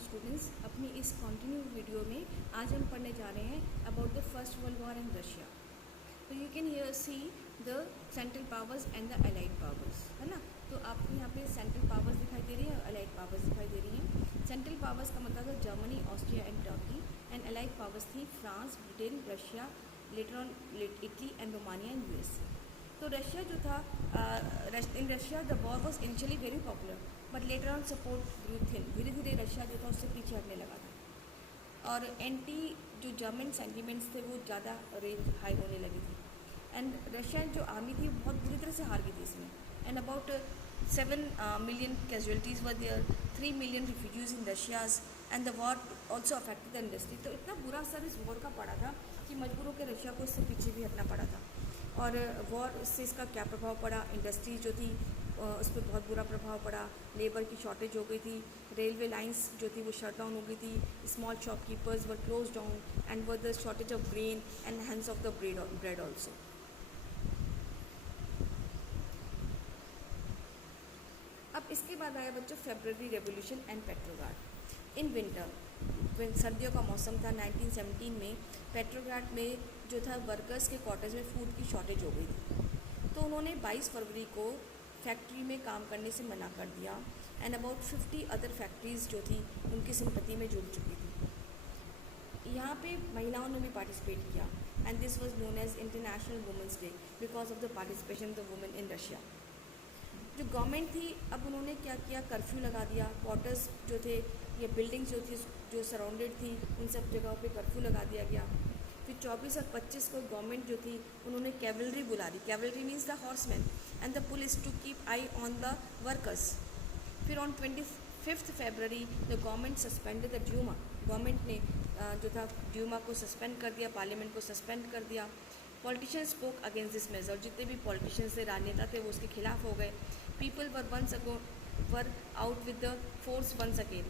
Students, अपनी इस continue video में आज हम पढ़ने जा रहे हैं about the first world war in Russia. तो you can here see the central powers and the allied powers, है ना। तो आपको यहाँ पे सेंट्रल पावर्स दिखाई दे रही है और अलाइड पावर्स दिखाई दे रही हैं। सेंट्रल पावर्स का मतलब है Germany, Austria and Turkey, and allied powers थी France, Britain, Russia, later on Italy and Romania and US. तो रशिया जो था, in Russia the war was initially very popular but later on support grew thin. धीरे धीरे Russia जो था उससे पीछे हटने लगा था और एंटी जो जर्मन सेंटिमेंट्स थे वो ज़्यादा रेंज हाई होने लगी थी। एंड रशिया जो आर्मी थी वो बहुत बुरी तरह से हार गई थी इसमें। And about 7 million casualties were there, 3 million refugees in Russia's, and the war also affected the industry। तो इतना बुरा असर इस वॉर का पड़ा था कि मजबूर होकर रशिया को इससे पीछे भी हटना पड़ा था। और वॉर से इसका क्या प्रभाव पड़ा, इंडस्ट्री जो थी उस पर बहुत बुरा प्रभाव पड़ा। लेबर की शॉर्टेज हो गई थी, रेलवे लाइंस जो थी वो शट डाउन हो गई थी, small shopkeepers were close down and were the shortage of grain and hands of the bread also. अब इसके बाद आया बच्चों February revolution and Petrograd in winter. सर्दियों का मौसम था 1917 में। पेट्रोग्राड में जो था वर्कर्स के क्वार्टर्स में फूड की शॉर्टेज हो गई थी, तो उन्होंने 22 फरवरी को फैक्ट्री में काम करने से मना कर दिया। एंड अबाउट 50 अदर फैक्ट्रीज़ जो थी उनकी सिंपैथी में जुड़ चुकी थी। यहाँ पे महिलाओं ने भी पार्टिसिपेट किया and this was known as International Women's Day because of the participation of the women in Russia. जो गवर्नमेंट थी अब उन्होंने क्या किया, कर्फ्यू लगा दिया। क्वार्टर्स जो थे या बिल्डिंग्स जो थी जो सराउंडेड थी उन सब जगहों पे कर्फ्यू लगा दिया गया। फिर 24 और 25 को गवर्नमेंट जो थी उन्होंने कैवलरी बुला दी। Cavalry means the horseman and the police to keep eye on the workers. फिर on 25 February the government suspended the Duma. Government ने जो था ड्यूमा को सस्पेंड कर दिया, पार्लियामेंट को सस्पेंड कर दिया। Politician spoke against this measure. जितने भी पॉलिटिशियंस थे, राजनेता थे, वो उसके खिलाफ हो गए। People were out with the force once again.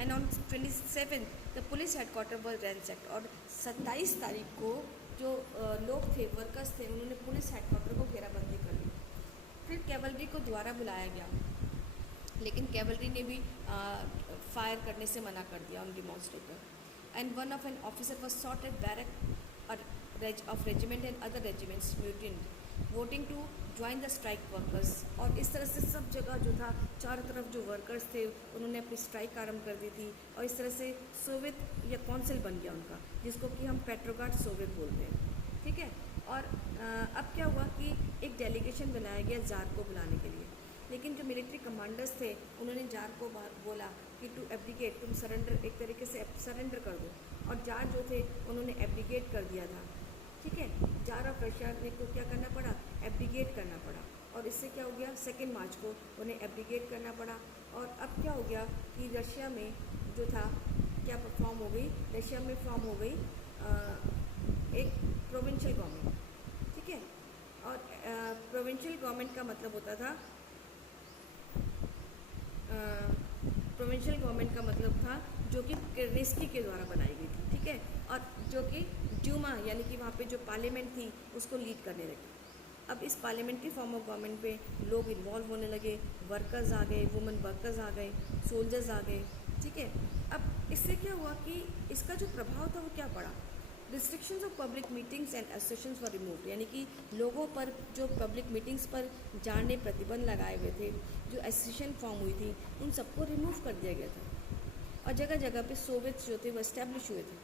And on 27 the police headquarter were ransacked. और 27 तारीख को जो लोग थे, वर्कर्स थे, उन्होंने पुलिस हेडक्वार्टर को घेराबंदी कर ली। फिर कैवलरी को दोबारा बुलाया गया, लेकिन कैवलरी ने भी फायर करने से मना कर दिया on demonstrator. And one of an officer was shot at barrack of regiment and other regiments mutant voting to join the strike workers. और इस तरह से सब जगह जो था, चारों तरफ जो वर्कर्स थे उन्होंने अपनी स्ट्राइक आरंभ कर दी थी। और इस तरह से सोवियत या काउंसिल बन गया उनका, जिसको कि हम पेट्रोग्राड सोवियत बोलते हैं, ठीक है। और अब क्या हुआ कि एक डेलीगेशन बनाया गया जार को बुलाने के लिए। लेकिन जो मिलिट्री कमांडर्स थे उन्होंने जार को बोला कि टू एब्डिकेट, तुम सरेंडर, एक तरीके से सरेंडर कर दो। और जार जो थे उन्होंने एब्डिकेट कर दिया था, ठीक है। जार ऑफ रशिया ने को क्या करना पड़ा, एब्डिकेट करना पड़ा। और इससे क्या हो गया, 2 मार्च को उन्हें एब्डिकेट करना पड़ा। और अब क्या हो गया कि रशिया में जो था क्या फॉर्म हो गई, रशिया में फॉर्म हो गई एक प्रोविंशियल गवर्नमेंट, ठीक है। और प्रोविंशियल गवर्नमेंट का मतलब होता था, प्रोविंशियल गवर्नमेंट का मतलब था जो कि केरेंस्की के द्वारा बनाई गई थी, ठीक है। और जो कि ड्यूमा यानी कि वहाँ पे जो पार्लियामेंट थी उसको लीड करने लगी। अब इस पार्लियामेंट्री फॉर्म ऑफ गवर्नमेंट पे लोग इन्वॉल्व होने लगे, वर्कर्स आ गए, वुमेन वर्कर्स आ गए, सोल्जर्स आ गए, ठीक है। अब इससे क्या हुआ कि इसका जो प्रभाव था वो क्या पड़ा, restrictions of public meetings and associations for remove. यानी कि लोगों पर जो पब्लिक मीटिंग्स पर जाने प्रतिबंध लगाए हुए थे, जो एसोसिएशन फॉर्म हुई थी, उन सबको रिमूव कर दिया गया था। और जगह जगह पे सोवियट्स जो थे वो एस्टेब्लिश हुए थे।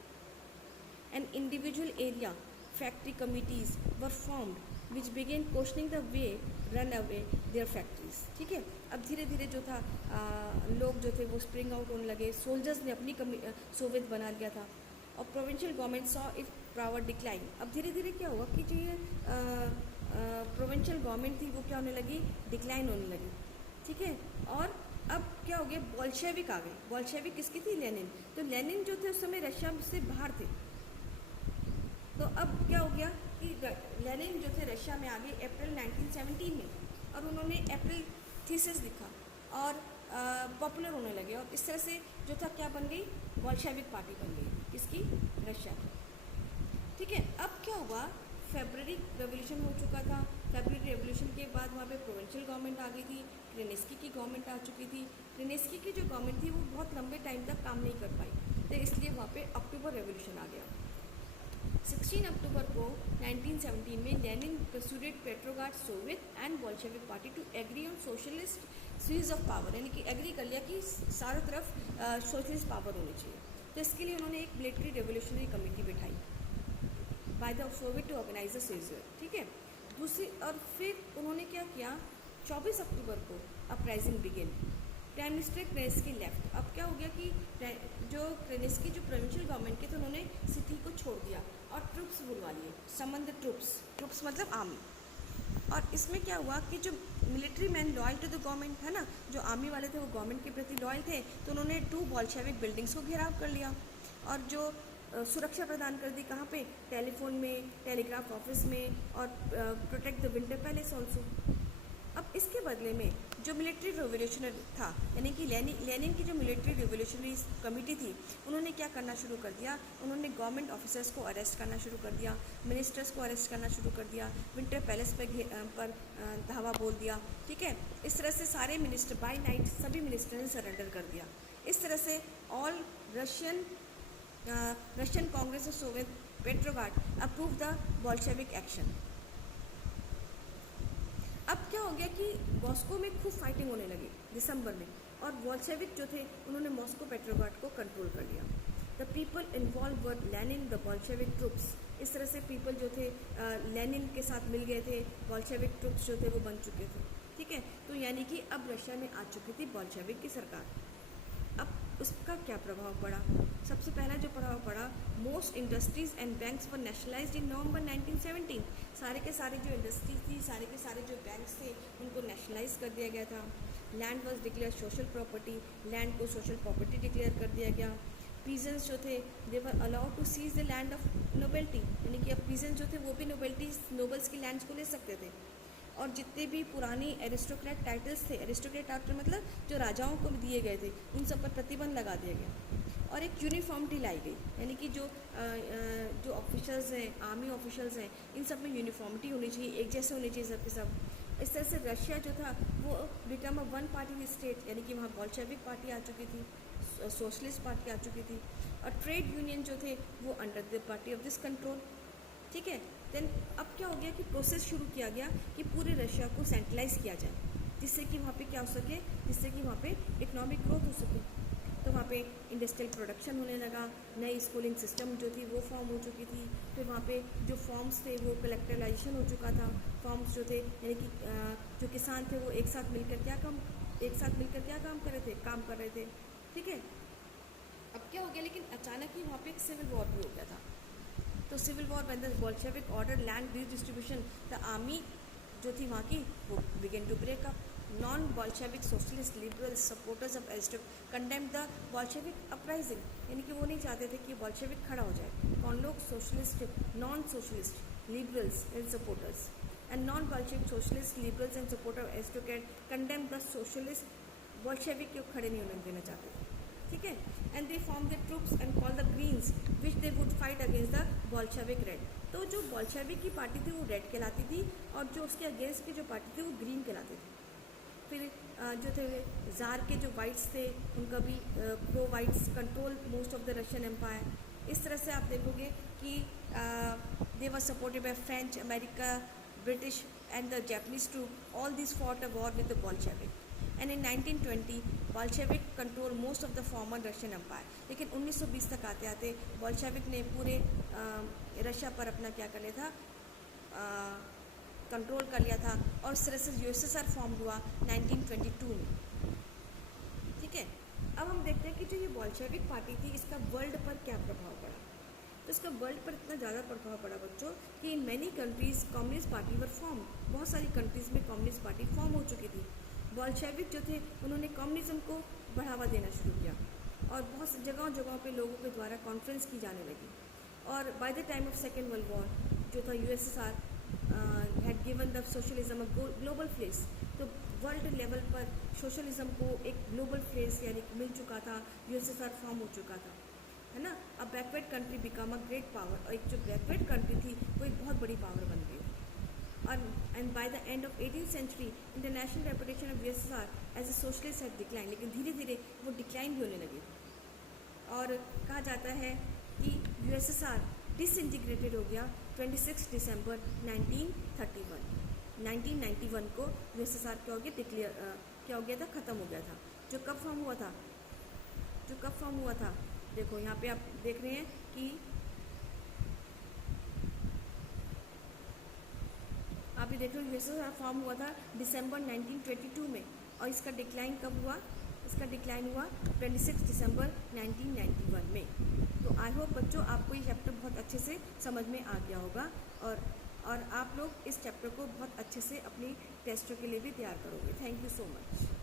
And individual area factory committees were formed which began questioning the way run away their factories, ठीक है। अब धीरे धीरे जो था लोग जो थे वो स्प्रिंग आउट होने लगे। सोल्जर्स ने अपनी सोवियत बना लिया था। और provincial government saw it's power decline. अब धीरे धीरे क्या हुआ कि जो ये प्रोविंशियल गवर्नमेंट थी वो क्या होने लगी, डिक्लाइन होने लगी, ठीक है। और अब क्या हो गया, बोल्शेविक आ गए। बोल्शेविक किसकी थी, लेनिन। तो लेनिन जो थे उस समय रशिया से बाहर थे। तो अब क्या हो गया कि लेनिन जो थे रशिया में आ गए अप्रैल 1917 में। और उन्होंने अप्रैल थीसिस लिखा और पॉपुलर होने लगे। और इस तरह से जो था क्या बन गई, बोल्शेविक पार्टी बन गई, किसकी, रशिया की, ठीक है। अब क्या हुआ, फेब्रवरी रेवोल्यूशन हो चुका था। फेब्रवरी रेवोल्यूशन के बाद वहाँ पे प्रोविंशियल गवर्नमेंट आ गई थी, क्रेनेस्की की गवर्नमेंट आ चुकी थी। क्रेनेस्की की जो गवर्नमेंट थी वो बहुत लंबे टाइम तक काम नहीं कर पाई, तो इसलिए वहाँ पे अक्टूबर रेवोल्यूशन आ गया। 16 अक्टूबर को 1917 में Lenin persuaded Petrograd Soviet and Bolshevik party to agree on socialist seize of power, यानी कि एग्री कर लिया कि चारों तरफ सोशलिस्ट पावर होनी चाहिए। तो इसके लिए उन्होंने एक मिलिट्री रेवोल्यूशनरी कमेटी बिठाई by the Soviet to organise the seizure, ठीक है। दूसरी और फिर उन्होंने क्या किया, 24 अक्टूबर को uprising begin, prime minister Kerensky left. अब क्या हो गया कि जो क्रेनेस्की जो प्रोविंशियल गवर्नमेंट के थे उन्होंने सिटी को छोड़ दिया और ट्रुप्स बुलवा लिए, समन द ट्रुप्स मतलब आर्मी। और इसमें क्या हुआ कि जो military man loyal to the government है ना, जो आर्मी वाले थे वो गवर्नमेंट के प्रति लॉयल थे, तो उन्होंने 2 बोल्शेविक बिल्डिंग्स को घेराव कर लिया और जो सुरक्षा प्रदान कर दी, कहाँ पे, टेलीफोन में, टेलीग्राफ ऑफिस में, और protect the winter palace also. अब इसके बदले में जो मिलिट्री रिवोल्यूशनरी था, यानी कि लेनिन की जो मिलिट्री रिवोल्यूशनरी कमेटी थी, उन्होंने क्या करना शुरू कर दिया, उन्होंने गवर्नमेंट ऑफिसर्स को अरेस्ट करना शुरू कर दिया, मिनिस्टर्स को अरेस्ट करना शुरू कर दिया, विंटर पैलेस पर धावा बोल दिया, ठीक है। इस तरह से सारे मिनिस्टर बाय नाइट सभी मिनिस्टर ने सरेंडर कर दिया। इस तरह से all Russian Congress of Soviet Petrograd approve the Bolshevik action. अब क्या हो गया कि मॉस्को में खूब फाइटिंग होने लगी दिसंबर में, और बोल्शेविक जो थे उन्होंने मॉस्को पेट्रोग्राड को कंट्रोल कर लिया। The people involve were Lenin the Bolshevik troops. इस तरह से पीपल जो थे लेनिन के साथ मिल गए थे, बोल्शेविक ट्रुप्स जो थे वो बन चुके थे, ठीक है। तो यानी कि अब रशिया में आ चुकी थी बोल्शेविक की सरकार। अब उसका क्या प्रभाव पड़ा, सबसे पहला जो प्रभाव पड़ा, most industries and banks were nationalised in November 1917। सारे के सारे जो इंडस्ट्रीज थी, सारे के सारे जो बैंक्स थे, उनको नेशनलाइज कर दिया गया था। Land was declare social property, land को सोशल प्रॉपर्टी डिक्लेयर कर दिया गया। पीजेंट्स जो थे they were allowed to seize the land of nobility, यानी कि अब पीजेंट्स जो थे वो भी नोबल्स की लैंड्स को ले सकते थे। और जितने भी पुरानी एरिस्टोक्रेट टाइटल्स थे, एरिस्टोक्रेट टाइटल मतलब जो राजाओं को दिए गए थे, उन सब पर प्रतिबंध लगा दिया गया। और एक यूनिफॉर्मिटी लाई गई, यानी कि जो ऑफिसर्स हैं, आर्मी ऑफिशियल्स हैं, इन सब में यूनिफॉर्मिटी होनी चाहिए, एक जैसे होने चाहिए सब के सब। इस तरह से रशिया जो था वो become a one party state, यानी कि वहाँ बोल्शेविक पार्टी आ चुकी थी, सोशलिस्ट पार्टी आ चुकी थी, और ट्रेड यूनियन जो थे वो under the party of this control, ठीक है। देन अब क्या हो गया कि प्रोसेस शुरू किया गया कि पूरे रशिया को सेंट्रलाइज किया जाए, जिससे कि वहाँ पे क्या हो सके, जिससे कि वहाँ पे इकोनॉमिक ग्रोथ हो सके। तो वहाँ पे इंडस्ट्रियल प्रोडक्शन होने लगा, नई स्कूलिंग सिस्टम जो थी वो फॉर्म हो चुकी थी। फिर वहाँ पे जो फॉर्म्स थे वो कलेक्टराइजेशन हो चुका था। फॉर्म्स जो थे यानी कि जो किसान थे वो एक साथ मिलकर क्या काम कर रहे थे, ठीक है। अब क्या हो गया, लेकिन अचानक ही वहाँ पे एक सिविल वॉर भी हो गया था। तो civil war when the Bolshevik order land distribution, the army जो थी वहाँ की वो begin to break up. Non Bolshevik socialist liberals supporters of aristocracy condemn the Bolshevik uprising, यानी कि वो नहीं चाहते थे कि बोल्शेविक खड़ा हो जाए। कौन लोग, socialist, non socialist liberals and supporters, and non Bolshevik socialist liberals and supporter of aristocrat condemn the socialist, Bolshevik को खड़े नहीं होने देना चाहते थे, ठीक है। And they form the troops and call the Greens which they would fight against the Bolshevik red. तो जो बोल्शेविक की पार्टी थी वो रेड कहलाती थी, और जो उसके अगेंस्ट की जो पार्टी थी वो ग्रीन कहलाती थी। फिर जो थे जार के जो वाइट्स थे उनका भी pro whites control most of the Russian empire. इस तरह से आप देखोगे कि they were supported by French, America, British and the Japanese troop. All this fought a war with the Bolshevik, and in 1920 Bolshevik control most of the former Russian empire. लेकिन 1920 तक आते आते बोल्शेविक ने पूरे रशिया पर अपना क्या कर लिया था, कंट्रोल कर लिया था। और इस तरह से यूएसएसआर फॉर्म हुआ 1922 में, ठीक है। अब हम देखते हैं कि जो ये बोल्शेविक पार्टी थी इसका वर्ल्ड पर क्या प्रभाव पड़ा। तो इसका वर्ल्ड पर इतना ज़्यादा प्रभाव पड़ा बच्चों कि in many countries communist party were form. बहुत सारी कंट्रीज़ में कम्युनिस्ट पार्टी फॉर्म हो चुकी थी। बोल्शेविक जो थे उन्होंने कम्युनिज्म को बढ़ावा देना शुरू किया, और बहुत जगहों जगहों पे लोगों के द्वारा कॉन्फ्रेंस की जाने लगी। और by the time of second world war जो था USSR had given the socialism a global face. तो वर्ल्ड लेवल पर सोशलिज्म को एक ग्लोबल फेस यानी मिल चुका था, यूएसएसआर फॉर्म हो चुका था। है ना। A backward country become a great power, और एक जो बैकवर्ड कंट्री थी वो एक बहुत बड़ी पावर बन गई थी। और and by the end of 18th century international reputation of USSR as a socialist had decline, लेकिन धीरे धीरे वो डिक्लाइन भी होने लगी। और कहा जाता है कि यूएसएसआर डिसइंटीग्रेटेड हो गया 26 दिसंबर 1931। 1991 को यूएसएसआर क्या हो गया, क्या हो गया था, ख़त्म हो गया था। जो कब फॉर्म हुआ था, देखो यहाँ पे आप देख रहे हैं कि आप ये देख रहे हो यूएसएसआर फॉर्म हुआ था दिसंबर 1922 में, और इसका डिक्लाइन कब हुआ, इसका डिक्लाइन हुआ 26 दिसंबर 1991 में। तो आई होप बच्चों आपको ये चैप्टर बहुत अच्छे से समझ में आ गया होगा, और आप लोग इस चैप्टर को बहुत अच्छे से अपनी टेस्टों के लिए भी तैयार करोगे। Thank you so much.